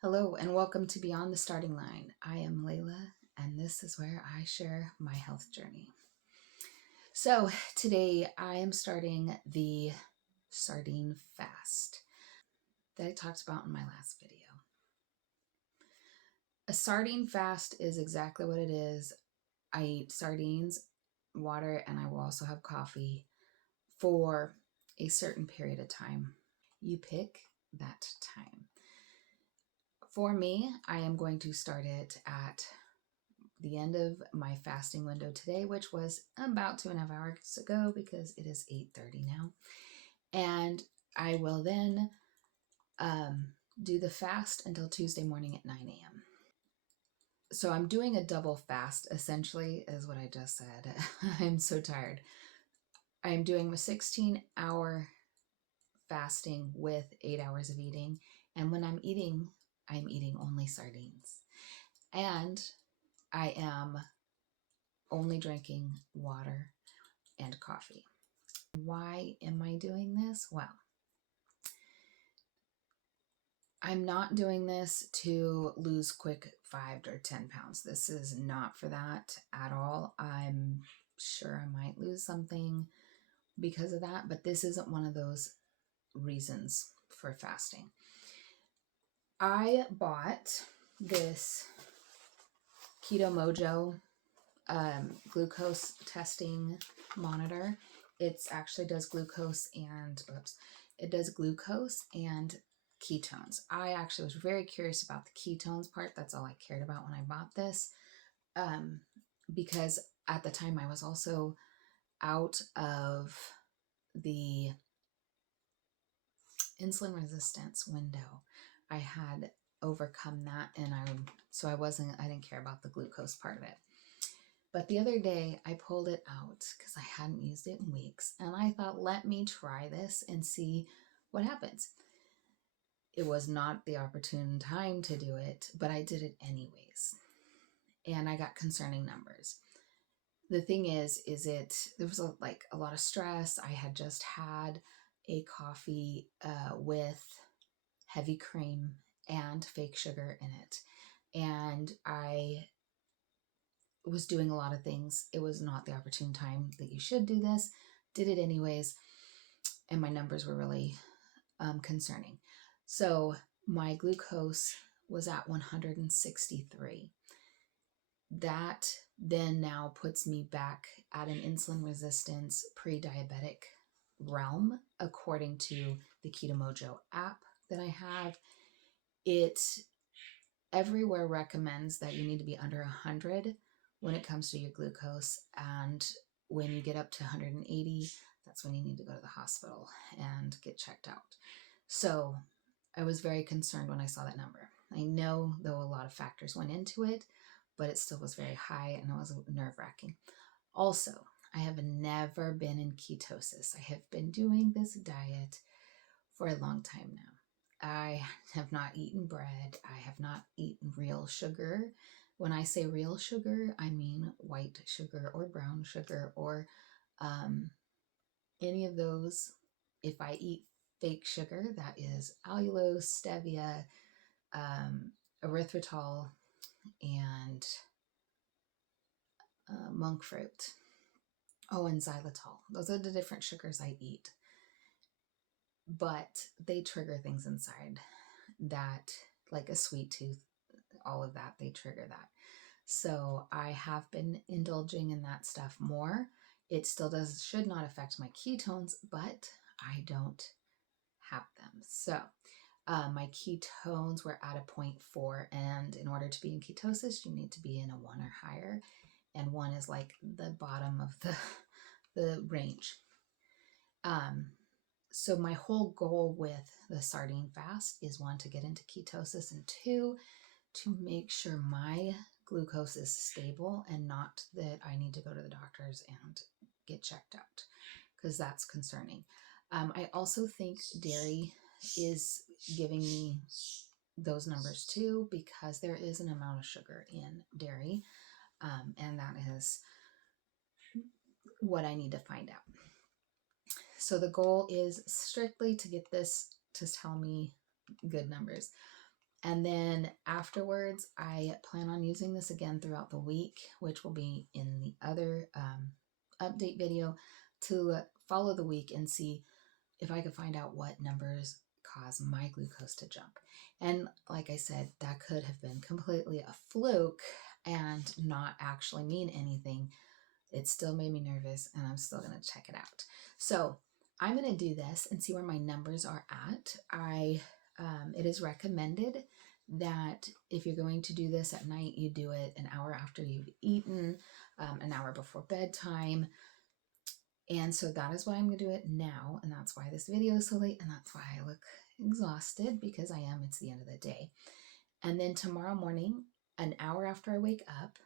Hello and welcome to Beyond the Starting Line. I am Layla and this is where I share my health journey. So today I am starting the sardine fast that I talked about in my last video. A sardine fast is exactly what it is. I eat sardines, water, and I will also have coffee for a certain period of time. You pick that time. For me, I am going to start it at the end of my fasting window today, which was about 2.5 hours ago because it is 8:30 now. And I will then do the fast until Tuesday morning at 9 a.m. So I'm doing a double fast, essentially, is what I just said. I'm so tired. I am doing a 16-hour fasting with 8 hours of eating. And when I'm eating only sardines. And I am only drinking water and coffee. Why am I doing this? Well, I'm not doing this to lose quick 5 or 10 pounds. This is not for that at all. I'm sure I might lose something because of that, but this isn't one of those reasons for fasting. I bought this Keto Mojo glucose testing monitor. It actually does glucose and ketones. I actually was very curious about the ketones part. That's all I cared about when I bought this, because at the time I was also out of the insulin resistance window. I had overcome that, and I didn't care about the glucose part of it. But the other day I pulled it out because I hadn't used it in weeks, and I thought, let me try this and see what happens. It was not the opportune time to do it, but I did it anyways. And I got concerning numbers. The thing is there was a lot of stress. I had just had a coffee with heavy cream and fake sugar in it. And I was doing a lot of things. It was not the opportune time that you should do this. Did it anyways. And my numbers were really concerning. So my glucose was at 163. That then now puts me back at an insulin resistance pre-diabetic realm, according to the Keto Mojo app that I have. It everywhere recommends that you need to be under 100 when it comes to your glucose. And when you get up to 180, that's when you need to go to the hospital and get checked out. So I was very concerned when I saw that number. I know, though, a lot of factors went into it, but it still was very high and it was nerve-wracking. Also, I have never been in ketosis. I have been doing this diet for a long time now. I have not eaten bread. I have not eaten real sugar. When I say real sugar, I mean white sugar or brown sugar or any of those. If I eat fake sugar, that is allulose, stevia, erythritol, and monk fruit. Oh, and xylitol. Those are the different sugars I eat. But they trigger things inside that, like a sweet tooth, all of that, they trigger that. So I have been indulging in that stuff more. It still should not affect my ketones, but I don't have them. So my ketones were at a 0.4, and in order to be in ketosis, you need to be in a 1 or higher, and 1 is like the bottom of the range. So my whole goal with the sardine fast is 1, to get into ketosis, and 2, to make sure my glucose is stable and not that I need to go to the doctors and get checked out, because that's concerning. I also think dairy is giving me those numbers too, because there is an amount of sugar in dairy, and that is what I need to find out. So the goal is strictly to get this to tell me good numbers. And then afterwards, I plan on using this again throughout the week, which will be in the other update video, to follow the week and see if I could find out what numbers cause my glucose to jump. And like I said, that could have been completely a fluke and not actually mean anything. It still made me nervous, and I'm still going to check it out. So I'm going to do this and see where my numbers are at. It is recommended that if you're going to do this at night, you do it an hour after you've eaten, an hour before bedtime. And so that is why I'm going to do it now. And that's why this video is so late. And that's why I look exhausted, because I am. It's the end of the day. And then tomorrow morning, an hour after I wake up,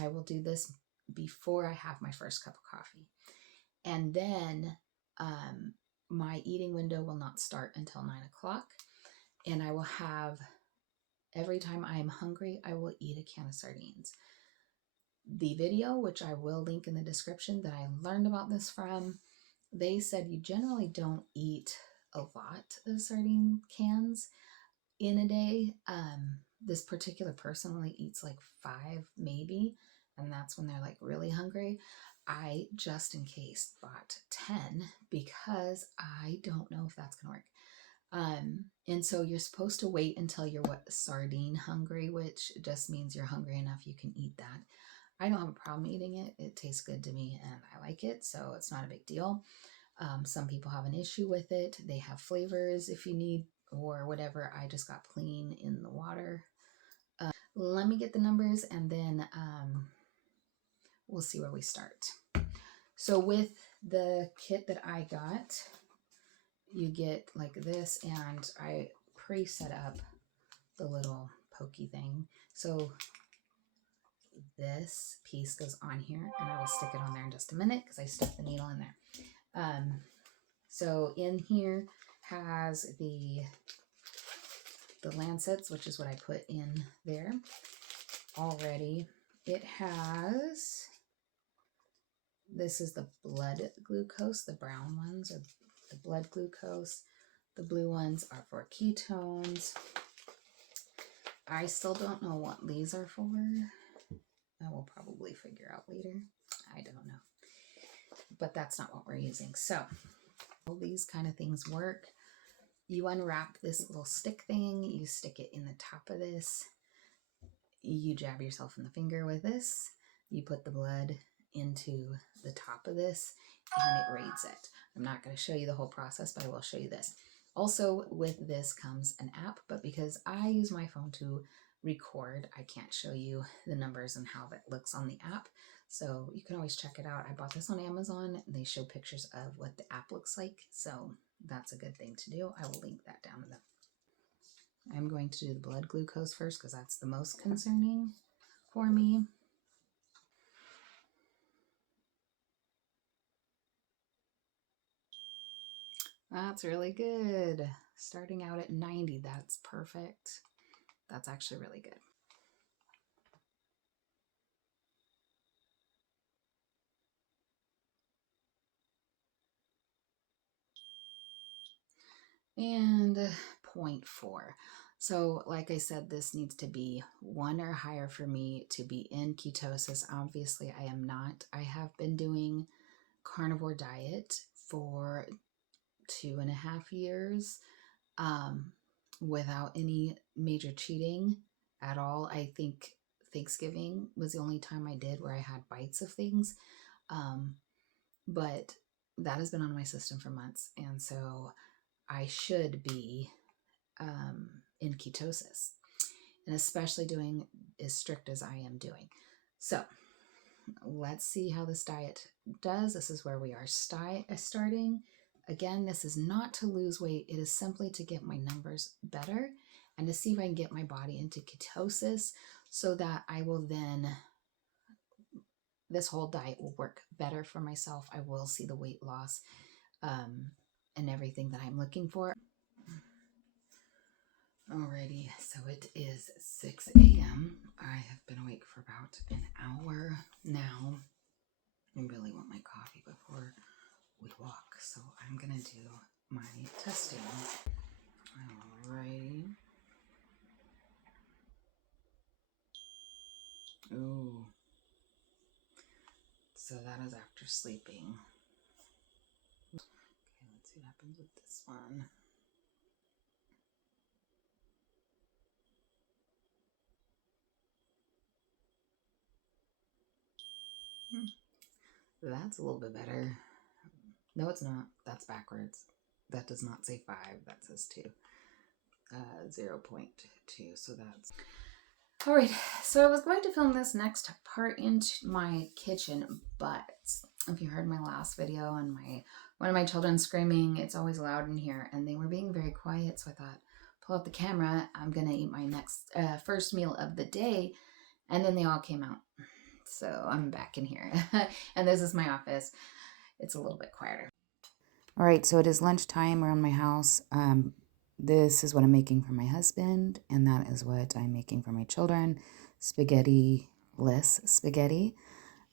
I will do this before I have my first cup of coffee. And then my eating window will not start until 9 o'clock. And I will have, every time I am hungry, I will eat a can of sardines. The video, which I will link in the description, that I learned about this from, they said you generally don't eat a lot of sardine cans in a day. This particular person only eats like 5 maybe, and that's when they're like really hungry. I, just in case, bought 10 because I don't know if that's gonna work. And so you're supposed to wait until you're sardine hungry, which just means you're hungry enough you can eat that. I don't have a problem eating it. It tastes good to me and I like it, so it's not a big deal. Some people have an issue with it. They have flavors if you need, or whatever. I just got plain in the water. Let me get the numbers, and then we'll see where we start. So with the kit that I got, you get like this, and I pre-set up the little pokey thing. So this piece goes on here, and I will stick it on there in just a minute because I stuck the needle in there. So in here has the lancets, which is what I put in there already. It has, this is the blood glucose, the brown ones are the blood glucose. The blue ones are for ketones. I still don't know what these are for. I will probably figure out later. I don't know. But that's not what we're using. So all these kind of things work. You unwrap this little stick thing, you stick it in the top of this, you jab yourself in the finger with this, you put the blood into the top of this, and it reads it. I'm not going to show you the whole process, but I will show you this. Also with this comes an app, but because I use my phone to record, I can't show you the numbers and how that looks on the app. So you can always check it out. I bought this on Amazon. They show pictures of what the app looks like. So that's a good thing to do. I will link that down in the... I'm going to do the blood glucose first because that's the most concerning for me. That's really good. Starting out at 90, that's perfect. That's actually really good. And 0.4. So like I said, this needs to be 1 or higher for me to be in ketosis. Obviously, I am not. I have been doing carnivore diet for 2.5 years without any major cheating at all. I think Thanksgiving was the only time I did where I had bites of things. But that has been on my system for months. And so I should be in ketosis, and especially doing as strict as I am doing. So let's see how this diet does. This is where we are starting. Again, this is not to lose weight. It is simply to get my numbers better and to see if I can get my body into ketosis so that I will then, this whole diet will work better for myself. I will see the weight loss and everything that I'm looking for. Alrighty, so it is 6 a.m. I have been awake for about an hour now. I really want my coffee before we walk, so I'm gonna do my testing. Alrighty. Ooh. So that is after sleeping. Okay, let's see what happens with this one. That's a little bit better. No, it's not. That's backwards. That does not say 5. That says 2. 0.2. So that's... All right. So I was going to film this next part into my kitchen, but if you heard my last video and one of my children screaming, it's always loud in here, and they were being very quiet. So I thought, pull out the camera. I'm going to eat my first meal of the day. And then they all came out. So I'm back in here. And this is my office. It's a little bit quieter. All right, so it is lunchtime around my house. This is what I'm making for my husband, and that is what I'm making for my children. Spaghetti-less spaghetti.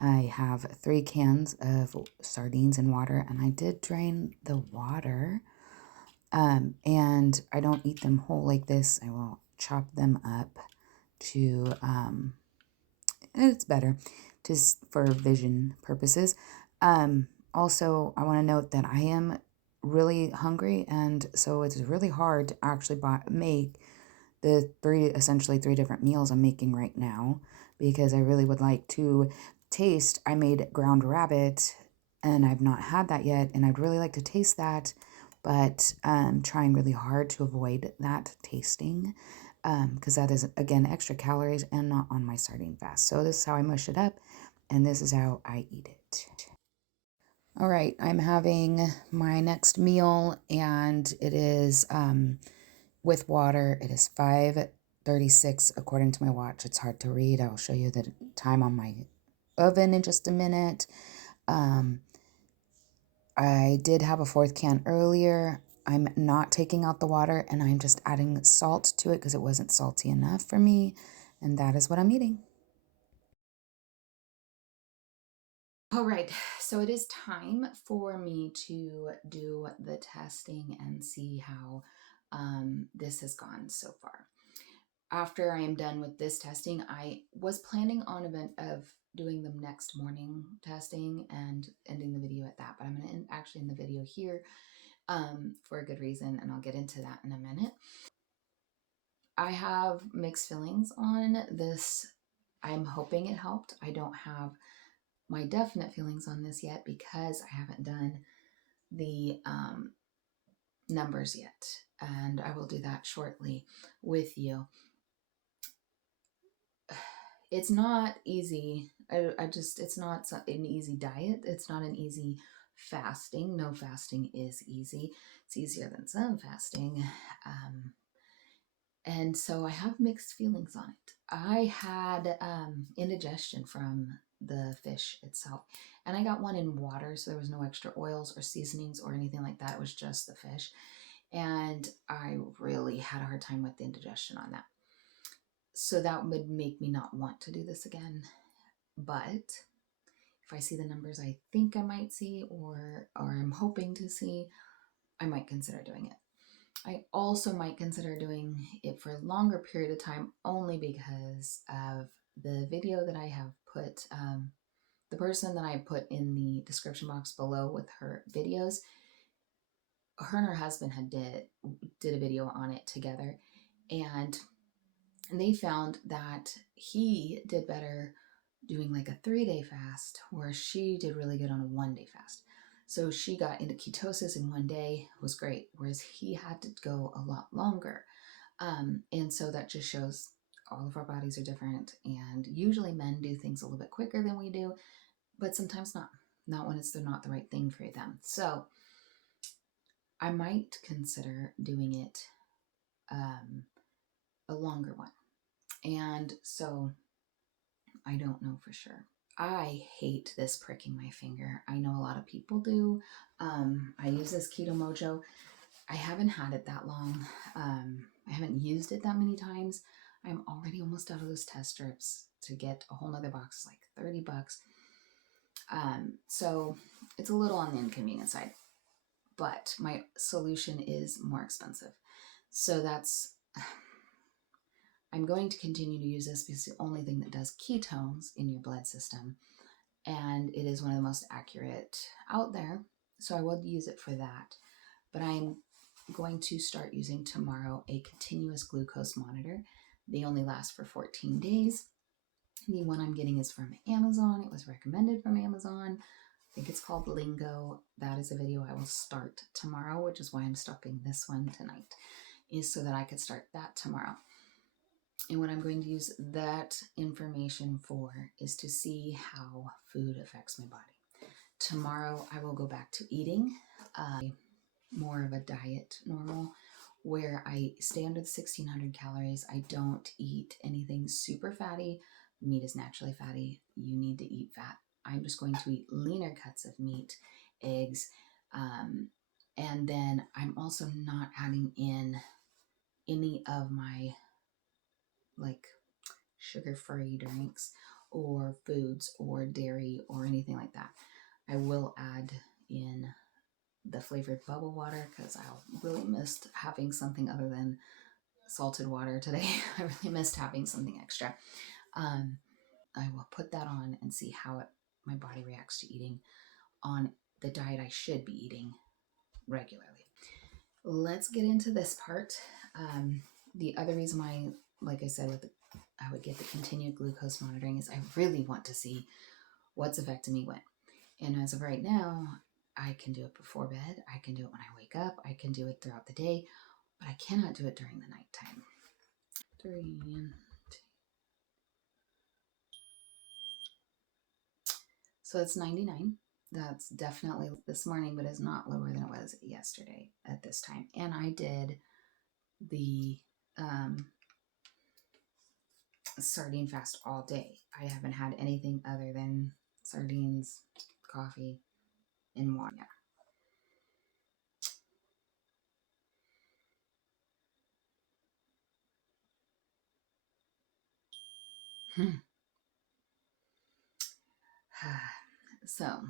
I have 3 cans of sardines and water, and I did drain the water. And I don't eat them whole like this. I will chop them up to, it's better just for vision purposes. Also, I want to note that I am really hungry, and so it's really hard to actually make the essentially three different meals I'm making right now, because I really would like to taste. I made ground rabbit, and I've not had that yet, and I'd really like to taste that, but I'm trying really hard to avoid that tasting, because that is, again, extra calories and not on my sardine fast. So this is how I mush it up, and this is how I eat it. All right, I'm having my next meal, and it is with water. It is 5:36 according to my watch. It's hard to read. I'll show you the time on my oven in just a minute. I did have a 4th can earlier. I'm not taking out the water, and I'm just adding salt to it because it wasn't salty enough for me, and that is what I'm eating. All right, so it is time for me to do the testing and see how this has gone so far. After I am done with this testing, I was planning on of doing them next morning testing and ending the video at that, but I'm going to actually end the video here for a good reason, and I'll get into that in a minute. I have mixed feelings on this. I'm hoping it helped. I don't have my definite feelings on this yet because I haven't done the numbers yet, and I will do that shortly with you. It's not easy. It's not an easy diet. It's not an easy fasting. No fasting is easy. It's easier than some fasting. And so I have mixed feelings on it. I had indigestion from the fish itself, and I got one in water, so there was no extra oils or seasonings or anything like that. It was just the fish, and I really had a hard time with the indigestion on that. So that would make me not want to do this again. But if I see the numbers I think I might see, or I'm hoping to see, I might consider doing it. I also might consider doing it for a longer period of time, only because of the video that I have put, the person that I put in the description box below with her videos, her and her husband did a video on it together, and they found that he did better doing like a 3-day fast, where she did really good on a 1-day fast. So she got into ketosis in 1 day, was great, whereas he had to go a lot longer. And so that just shows all of our bodies are different, and usually men do things a little bit quicker than we do, but sometimes not when they're not the right thing for them. So I might consider doing it a longer one. And so I don't know for sure. I hate this pricking my finger. I know a lot of people do. I use this Keto Mojo. I haven't had it that long. I haven't used it that many times. I'm already almost out of those test strips. To get a whole nother box is like $30. So it's a little on the inconvenient side, but my solution is more expensive. So I'm going to continue to use this because it's the only thing that does ketones in your blood system. And it is one of the most accurate out there. So I will use it for that. But I'm going to start using tomorrow a continuous glucose monitor. They only last for 14 days. The one I'm getting is from Amazon. It was recommended from Amazon. I think it's called Lingo. That is a video I will start tomorrow, which is why I'm stopping this one tonight, is so that I could start that tomorrow. And what I'm going to use that information for is to see how food affects my body. Tomorrow I will go back to eating more of a diet normal, where I stay under the 1600 calories. I don't eat anything super fatty. Meat is naturally fatty. You need to eat fat. I'm just going to eat leaner cuts of meat, eggs, and then I'm also not adding in any of my like sugar-free drinks or foods or dairy or anything like that. I will add in the flavored bubble water because I really missed having something other than salted water today. I really missed having something extra. I will put that on and see how my body reacts to eating on the diet I should be eating regularly. Let's get into this part. The other reason why, like I said, I would get the continued glucose monitoring is I really want to see what's affecting me when. And as of right now, I can do it before bed. I can do it when I wake up. I can do it throughout the day, but I cannot do it during the nighttime. 3, 2. So it's 99. That's definitely this morning, but is not lower than it was yesterday at this time. And I did the sardine fast all day. I haven't had anything other than sardines, coffee, and water. So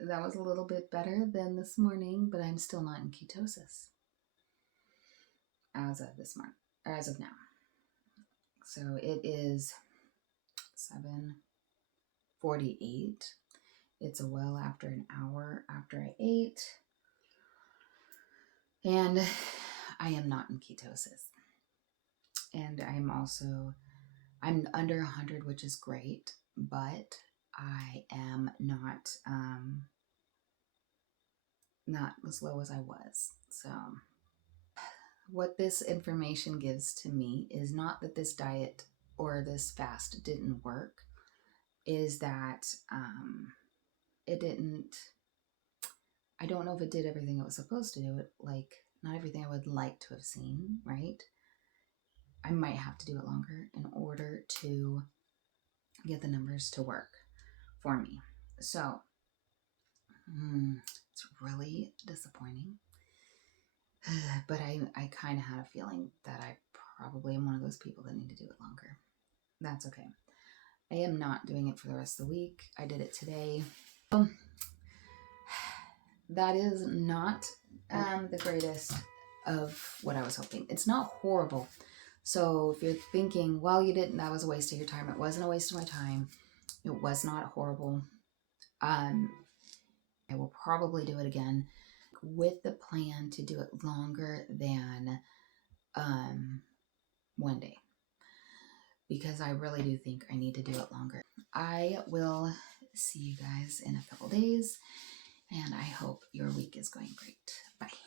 that was a little bit better than this morning, but I'm still not in ketosis as of this morning, or as of now. So it is 7:48. It's a well after an hour after I ate, and I am not in ketosis. And I'm under 100, which is great, but I am not as low as I was. So what this information gives to me is not that this diet or this fast didn't work, is that it didn't, I don't know if it did everything it was supposed to do. It, like, not everything I would like to have seen, right? I might have to do it longer in order to get the numbers to work for me. So it's really disappointing. But I kind of had a feeling that I probably am one of those people that need to do it longer. That's okay. I am not doing it for the rest of the week. I did it today. That is not the greatest of what I was hoping. It's not horrible. So if you're thinking, well, you didn't, that was a waste of your time. It wasn't a waste of my time. It was not horrible. I will probably do it again with the plan to do it longer than one day, because I really do think I need to do it longer. I will see you guys in a couple days, and I hope your week is going great. Bye.